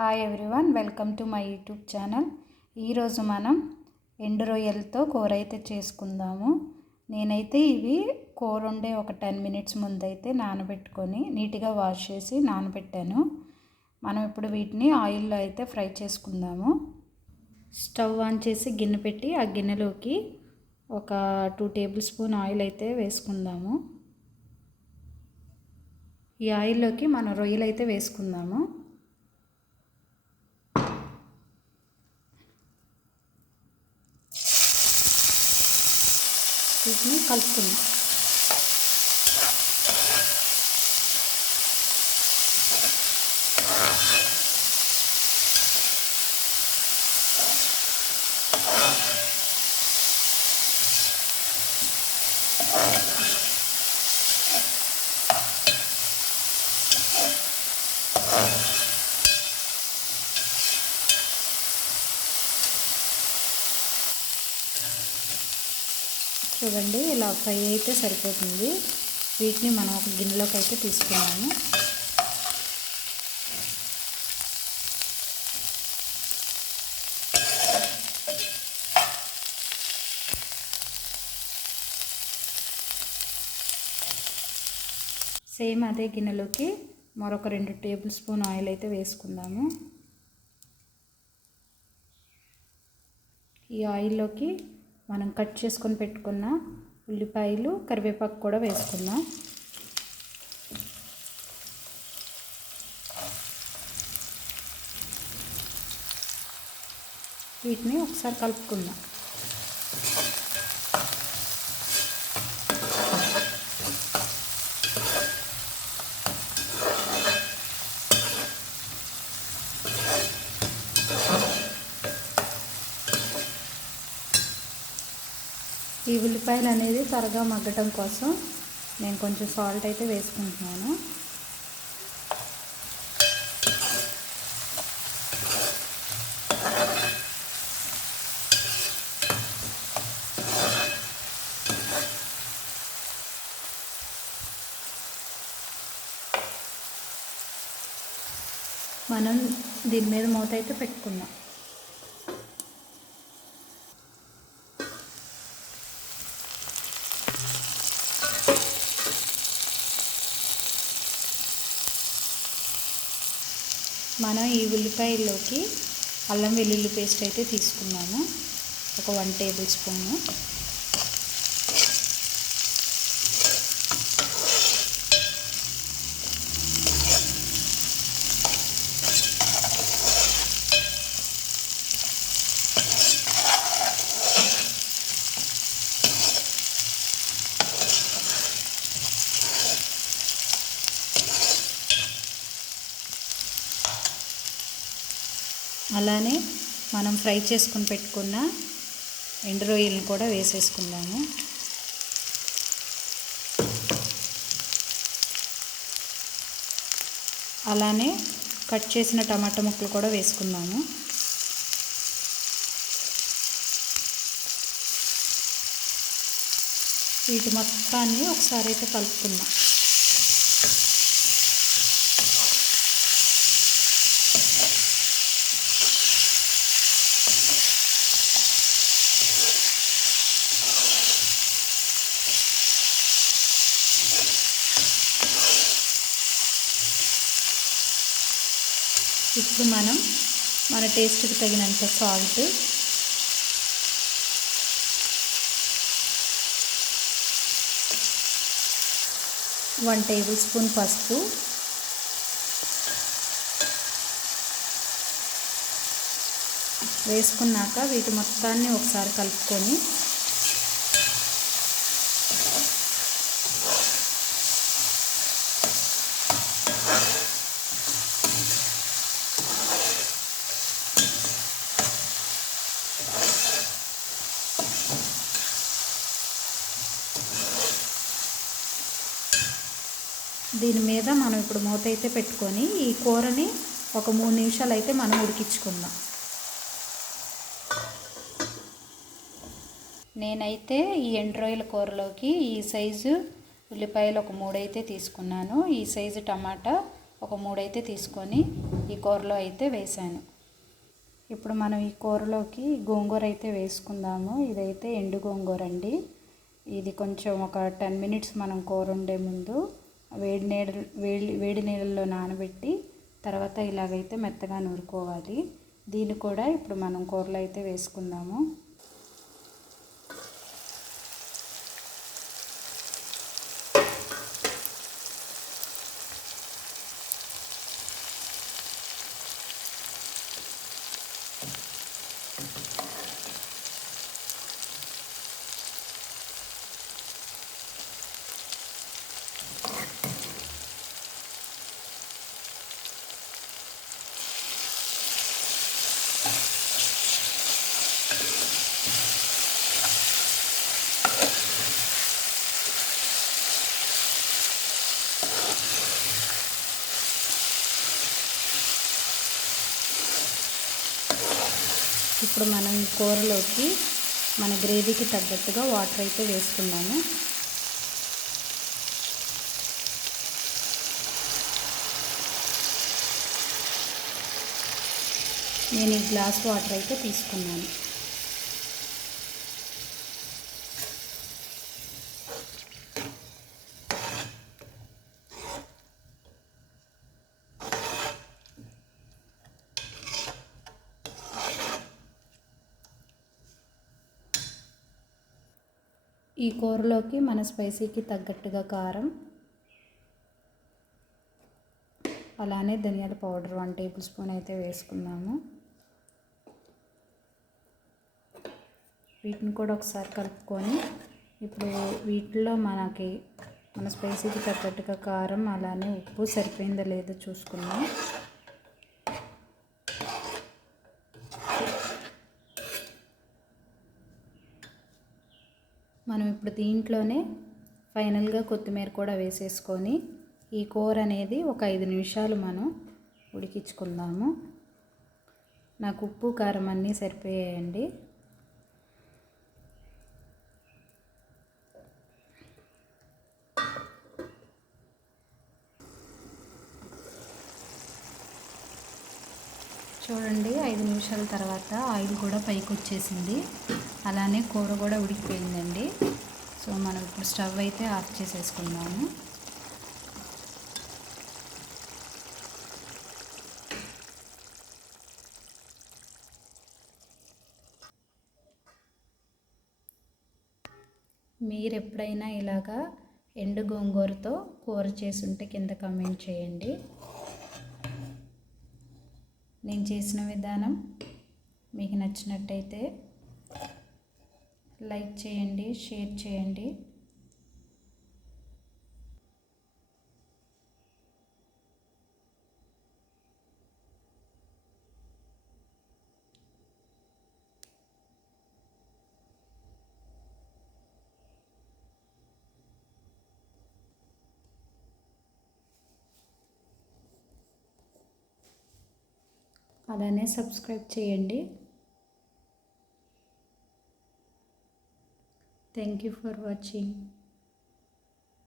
Hi everyone, welcome to my YouTube channel. ఈరోజు మనం ఎండు రొయ్యలతో కూర అయితే చేసుకుందాము. నేనైతే ఇవి కూర వండే ఒక 10 మినిట్స్ ముందైతే నానబెట్టుకొని నీట్గా వాష్ చేసి నానబెట్టాను. మనం ఇప్పుడు వీటిని ఆయిల్లో అయితే ఫ్రై చేసుకుందాము. స్టవ్ ఆన్ చేసి గిన్నె పెట్టి ఆ గిన్నెలోకి ఒక 2 టేబుల్ స్పూన్ ఆయిల్ అయితే వేసుకుందాము. ఈ ఆయిల్లోకి మనం రొయ్యలు అయితే వేసుకుందాము. వీటిని కలుపుకుందాం. చూడండి, ఇలా ఫ్రై అయితే సరిపోతుంది. వీటిని మనం ఒక గిన్నెలోకి అయితే తీసుకున్నాము. సేమ్ అదే గిన్నెలోకి మరొక 2 టేబుల్ స్పూన్ ఆయిల్ అయితే వేసుకుందాము. ఈ ఆయిల్లోకి మనం కట్ చేసుకొని పెట్టుకున్న ఉల్లిపాయలు, కరివేపాకు కూడా వేసుకుందాం. వీటిని ఒకసారి కలుపుకుందాం. ఈ ఉల్లిపాయలు అనేది త్వరగా మగ్గటం కోసం నేను కొంచెం సాల్ట్ అయితే వేసుకుంటున్నాను. మనం దీని మీద మూత అయితే పెట్టుకుందాం. మనం ఈ ఉల్లిపాయల్లోకి అల్లం వెల్లుల్లి పేస్ట్ అయితే తీసుకున్నాము, ఒక 1 టేబుల్ స్పూను. అలానే మనం ఫ్రై చేసుకుని పెట్టుకున్న ఎండు రొయ్యలను కూడా వేసేసుకుందాము. అలానే కట్ చేసిన టమాటా ముక్కలు కూడా వేసుకుందాము. వీటి మొత్తాన్ని ఒకసారి అయితే కలుపుకుందాం. ఇప్పుడు మనం మన టేస్ట్కి తగినంత సాల్ట్, వన్ టేబుల్ స్పూన్ పసుపు, వేసుకున్నాక వీటి మొత్తాన్ని ఒకసారి కలుపుకొని దీని మీద మనం ఇప్పుడు మూత అయితే పెట్టుకొని ఈ కూరని ఒక 3 నిమిషాలు అయితే మనం ఉడికించుకుందాం. నేనైతే ఈ ఎండు రొయ్యల కూరలోకి ఈ సైజు ఉల్లిపాయలు ఒక 3 అయితే తీసుకున్నాను. ఈ సైజు టమాటా ఒక 3 అయితే తీసుకొని ఈ కూరలో అయితే వేసాను. ఇప్పుడు మనం ఈ కూరలోకి గోంగూర అయితే వేసుకుందాము. ఇదైతే ఎండు గోంగూర అండి. ఇది కొంచెం ఒక 10 మినిట్స్ మనం కూర వండే ముందు వేడి నీళ్ళల్లో నానబెట్టి తర్వాత ఇలాగైతే మెత్తగా నూరుకోవాలి. దీన్ని కూడా ఇప్పుడు మనం కూరలో అయితే వేసుకుందాము. ఇప్పుడు మనం ఈ కూరలోకి మన గ్రేవీకి తగ్గట్టుగా వాటర్ అయితే వేసుకున్నాము. నేను ఈ గ్లాస్ వాటర్ అయితే తీసుకున్నాను. ఈ కూరలోకి మన స్పైసీకి తగ్గట్టుగా కారం, అలానే ధనియాల పౌడర్ 1 టేబుల్ స్పూన్ అయితే వేసుకున్నాము. వీటిని కూడా ఒకసారి కలుపుకొని ఇప్పుడు వీటిలో మన స్పైసీకి తగ్గట్టుగా కారం అలానే ఉప్పు సరిపోయిందో లేదో చూసుకుందాం. మనం ఇప్పుడు దీంట్లోనే ఫైనల్గా కొత్తిమీర కూడా వేసేసుకొని ఈ కూర అనేది ఒక 5 నిమిషాలు మనం ఉడికించుకుందాము. నాకు ఉప్పు కారం అన్నీ సరిపోయాయండి. చూడండి, 5 నిమిషాల తర్వాత ఆయిల్ కూడా పైకి వచ్చేసింది, అలానే కూర కూడా ఉడికిపోయిందండి. సో మనం ఇప్పుడు స్టవ్ అయితే ఆఫ్ చేసేసుకుందాము. మీరు ఎప్పుడైనా ఇలాగా ఎండు గోంగూరతో కూర చేసుంటే కింద కామెంట్ చేయండి. నేను చేసిన విధానం మీకు నచ్చినట్టయితే లైక్ చేయండి, షేర్ చేయండి. అలానే సబ్స్క్రైబ్ చేయండి. Thank you for watching.